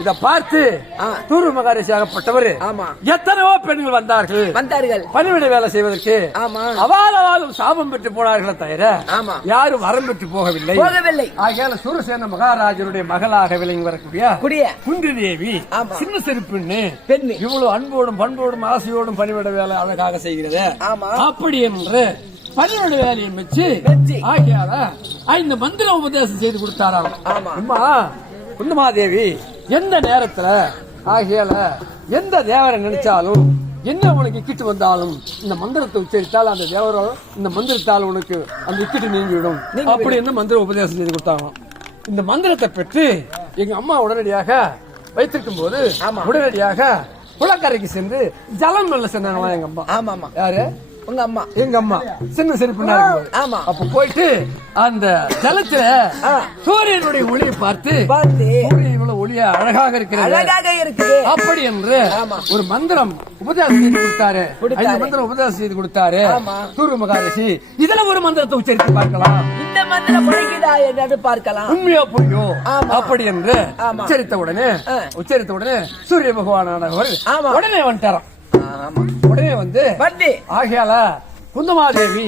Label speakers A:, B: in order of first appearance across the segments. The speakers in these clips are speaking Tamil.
A: இத பார்த்து. தூரு மகாரிஷியாகப்பட்டவர்
B: ஆமா.
A: எத்தனையோ பெண்கள் வந்தார்கள்
B: வந்தார்கள்
A: பணிவிடை வேலை செய்வதற்கு
B: ஆமா.
A: அவாலவாலும் சாபம் பெற்று போனார்களே தவிர
B: ஆமா.
A: யாரும் வரம் பெற்று போகவில்லை
B: போகவில்லை
A: ஆகையால சூரசேன மகாராஜனுடைய மகளாக விளங்கி வரக்கூடிய
B: குடிய
A: குந்தி தேவி. சின்ன சிறு பெண்ணு
B: பெண்ணு
A: இவ்வளவு அன்போடும் பண்போடும் ஆசையோடும் பணிவிட வேலை அழகாக செய்கிறது
B: ஆமா.
A: அப்படி என்று பணிவிட வேலையை வச்சு
B: வச்சு.
A: ஆகையால இந்த மந்திர உபதேசம் செய்து கொடுத்தாராம்
B: ஆமா.
A: குந்தமாதேவி எந்த நேரத்துல ஆகையால எந்த தேவரை நினைச்சாலும் என்ன உனக்கு இக்கிட்டு வந்தாலும் இந்த மந்திரத்தை உச்சரித்தால் அந்த தேவரோ இந்த மந்திரத்தால் உனக்கு அந்த இக்கிட்டு நீங்கிவிடும். அப்படி என்ன மந்திர உபதேசம் செய்து கொடுத்தாங்களாம் இந்த மந்திரத்தை பெற்று எங்க அம்மா உடனடியாக வைத்திருக்கும் போது. உடனடியாக குளக்கரைக்கு சென்று ஜலம் வெள்ள சென்னாங்களாம் எங்க அம்மா?
B: ஆமா ஆமா
A: யாரு?
B: உங்க அம்மா
A: எங்க அம்மா சின்ன இருக்கும்போது
B: ஆமா
A: அப்ப போயிட்டு அந்த ஜலத்துல. சூரியனுடைய ஒளியை பார்த்து
B: பார்த்து
A: இவ்வளவு ஒளியா அழகாக இருக்கிறது
B: அழகாக இருக்குது
A: அப்படி என்று. ஒரு மந்திரம் உபதேசம் செய்து கொடுத்தாரு. ஐந்து மந்திரம் உபதேசம் செய்து கொடுத்தாரு
B: ஆமா.
A: சூரிய மகாரிஷி இதுல ஒரு மந்திரத்தை உச்சரித்து பார்க்கலாம்
B: இந்த மந்திரம் படைக்குதா என்று பார்க்கலாம்
A: உண்மையோ பொய்யோ. அப்படி என்று. உச்சரித்த உடனே. உச்சரித்த உடனே சூரிய பகவானானவர்
B: ஆமா.
A: உடனே வந்துட்டாராம்
B: ஆமா
A: உடனே வந்து ஆகையால குந்தமாதேவி.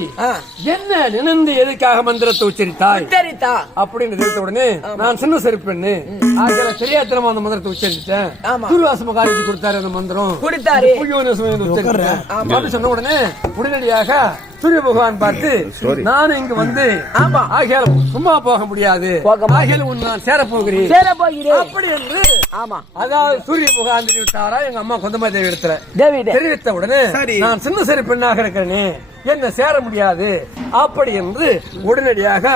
A: என்ன நினைந்து எதுக்காக மந்திரத்தை உச்சரித்தாய்?
B: உச்சரித்தா?
A: அப்படின்னு தெரிவித்த உடனே நான் சின்ன செருப்பெண்ணு. ஆகையால தெரியாத்தனமா அந்த மந்திரத்தை உச்சரிச்சேன்
B: ஆமா.
A: துர்வாச மகாராஜி கொடுத்தாரு அந்த மந்திரம்.
B: கொடுத்தாரு.
A: அப்படி சொன்ன உடனே உடனடியாக சூரிய பகவான் பார்த்து நானும் இங்க வந்து
B: ஆமா.
A: ஆகையால சும்மா போக முடியாது. ஆகையால உன் நான் சேர போகிறேன்
B: சேர போகிறேன்
A: அப்படி என்று
B: ஆமா.
A: அதாவது சூரிய பகவான் தெரிவித்தாரா? எங்க அம்மா கொந்தமாதேவி இடத்துல
B: தேவி
A: தெரிவித்த உடனே. நான் சின்ன சிறு பெண்ணாக இருக்கிறேனே என்ன சேர முடியாது. அப்படி என்று உடனடியாக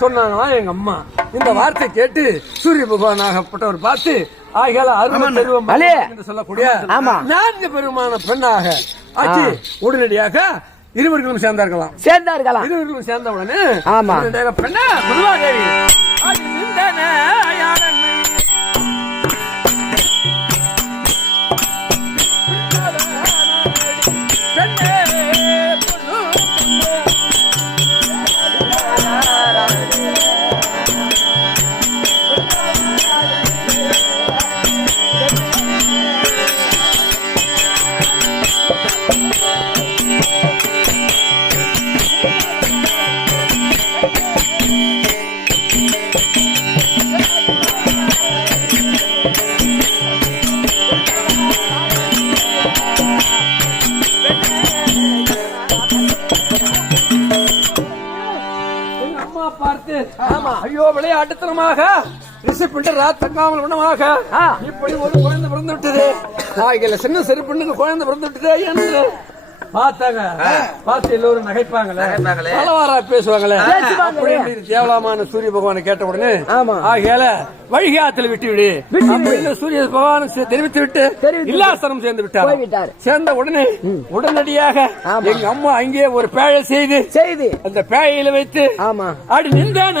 A: சொன்னாங்களாம் எங்க அம்மா. இந்த வார்த்தை கேட்டு சூரிய பகவானாகப்பட்டவர் பார்த்து ஆகையால அருமை பெருவம்
B: அலே.
A: என்று சொல்லக்கூடிய. நான்கு பெருமான பெண்ணாக. ஆச்சு. உடனடியாக இருவர்களும் சேர்ந்தார்களாம்.
B: சேர்ந்தார்களாம்.
A: இருவர்களும் சேர்ந்த உடனே
B: ஆமா.
A: உடனடியாக பார்த்து ஆமா. ஐயோ விளையாட்டுத்தனமாக. ராத்தங்காமல் குணமாக இப்படி ஒரு குழந்தை பிறந்து விட்டது சின்ன சிறு பெண்ணுக்கு குழந்தை பிறந்து விட்டதே என்று. பார்த்தாங்க. பார்த்து எல்லோரும் நகைப்பாங்களே.
B: நகைப்பாங்களே.
A: பலவாரா பேசுவாங்களே. அப்படி தேவலாமான சூரிய பகவானை கேட்ட உடனே
B: ஆமா.
A: ஆகையால வைகாத்துல விட்டு விடு. அப்படின்னு சூரிய பகவான் தெரிவித்து விட்டு இல்லாசனம் சேர்ந்து விட்டார். சேர்ந்த உடனே உடனடியாக. எங்க அம்மா அங்கே ஒரு பேழை செய்து
B: செய்தி.
A: அந்த பேழையில வைத்து
B: ஆமா.
A: அடி நின்றான.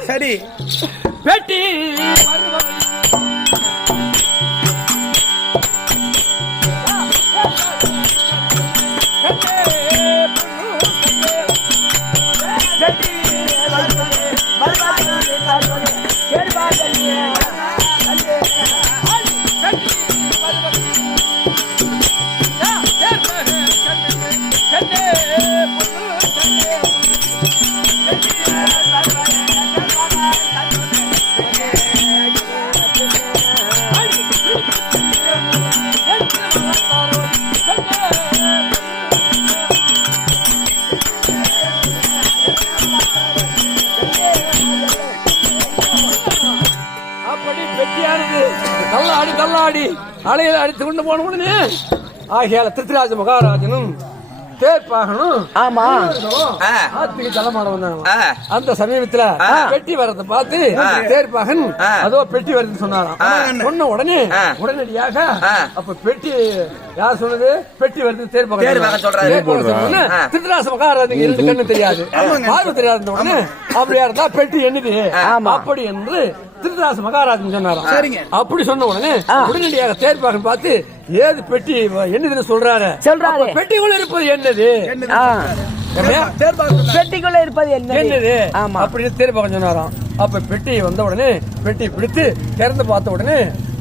C: சரி
A: பெட்டி Thank you. வருவது. அலையில அடித்து கொண்டு போன உடனே ஆகியால திருத்திராஜ மகாராஜனும் தேர்ப்பாகனும்
B: ஆமா.
A: ஆத்துக்கு தலைமாட வந்தாங்க. அந்த சமீபத்துல. பெட்டி வரத பார்த்து தேர்ப்பாகன். அதோ பெட்டி வருதுன்னு சொன்னாராம் சொன்ன உடனே. உடனடியாக. அப்ப பெட்டி யார் சொன்னது பெட்டி வருது தேர்ப்பாகன்
C: சொல்றாரு.
A: திருத்தராச மகாராஜனுக்கு இரண்டு கண்ணு தெரியாது பார்வை தெரியாத உடனே அப்படியா இருந்தா பெட்டி
B: ஆமா.
A: அப்படி என்று திருத்தராச மகாராஜன் சொன்னாராம்.
D: சரிங்க.
A: அப்படி சொன்ன உடனே. உடனடியாக தேர்ப்பாகன் பார்த்து ஏது பெட்டி என்னதுன்னு சொல்றாரு
B: சொல்றாரு.
A: அப்ப பெட்டிக்குள்ள இருப்பது என்னது?
B: பெட்டிக்குள்ள இருப்பது என்ன
A: என்னது?
B: ஆமா.
A: அப்படின்னு தேர்ப்பாகன் சொன்னாராம். அப்ப பெட்டி வந்த உடனே பெட்டி பிடித்து திறந்து பார்த்த உடனே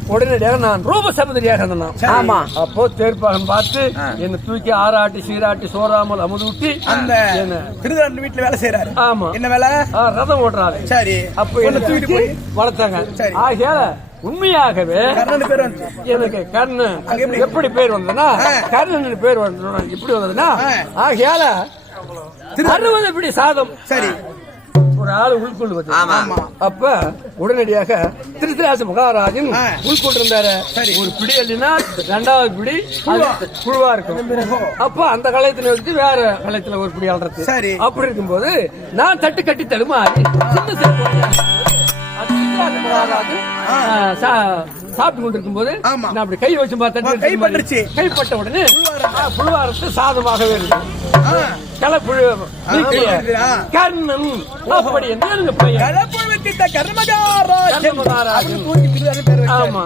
A: உடனடியாக நான் ரூப சமுதிரியாக இருந்தேன்.
B: ஆமா.
A: அப்போ தேர்ப்பாகன் பார்த்து என்னை தூக்கி ஆராட்டி சீராட்டி சோறாமல் அமுதூட்டி
D: அந்த
A: என்ன
D: திருதாண்டு வீட்டுல வேலை செய்யறாரு
A: ஆமா.
D: என்ன வேலை?
A: ரதம் ஓட்டுறாரு.
D: சரி.
A: அப்ப என்ன
D: தூக்கிட்டு
A: தூக்கி
D: போய்.
A: வளர்த்தாங்க. ஆகையால உண்மையாகவே
D: கர்ணன் பேர் வந்து.
A: எனக்கு கர்ணன்
D: எப்படி?
A: எப்படி பேர் வந்ததுன்னா. கர்ணன் பேர் வந்ததுன்னா எப்படி வந்ததுன்னா
D: ஆ.
A: ஆகையால அறுபது பிடி சாதம்.
D: சரி.
A: ஒரு ஆளு உள்கொள்வது. அப்ப உடனடியாக திருத்தராச மகாராஜன். உள்கொண்டிருந்தாரு. ஒரு பிடி அள்ளினா ரெண்டாவது பிடி புழுவா இருக்கும் அப்ப அந்த கலையத்துல வச்சு வேற கலையத்துல ஒரு பிடி
D: சரி.
A: அப்படி இருக்கும்போது நான் தட்டு கட்டி தடுமாறி சின்ன மகாராஜன் சாப்பிட்டு கொண்டிருக்கும் போது. நான் அப்படி கை வச்சு பார்த்தா
D: ஆ, கை பட்டுருச்சு.
A: கைப்பட்ட உடனே ஆ, புழுவாரத்து சாதமாகவே இருக்கு. கர்ணன் அப்படி
D: பேர் வச்சாரு.
A: ஆமா.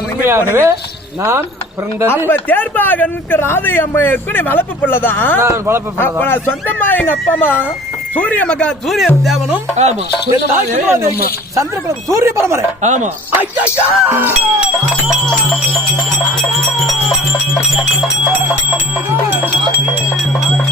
A: உண்மையாகவே நான் பிறந்தது
D: தேர்பாகனுக்கு ராதை அம்மையாருக்கு வளர்ப்பு பிள்ளைதான்
A: வளர்ப்பு
D: சொந்தமா எங்க அப்பா அம்மா சூரிய மகா சூரிய தேவனும் சந்திரபுரம் சூரிய பரம்பரை
A: ஆமா.
D: ஐயா Thank you.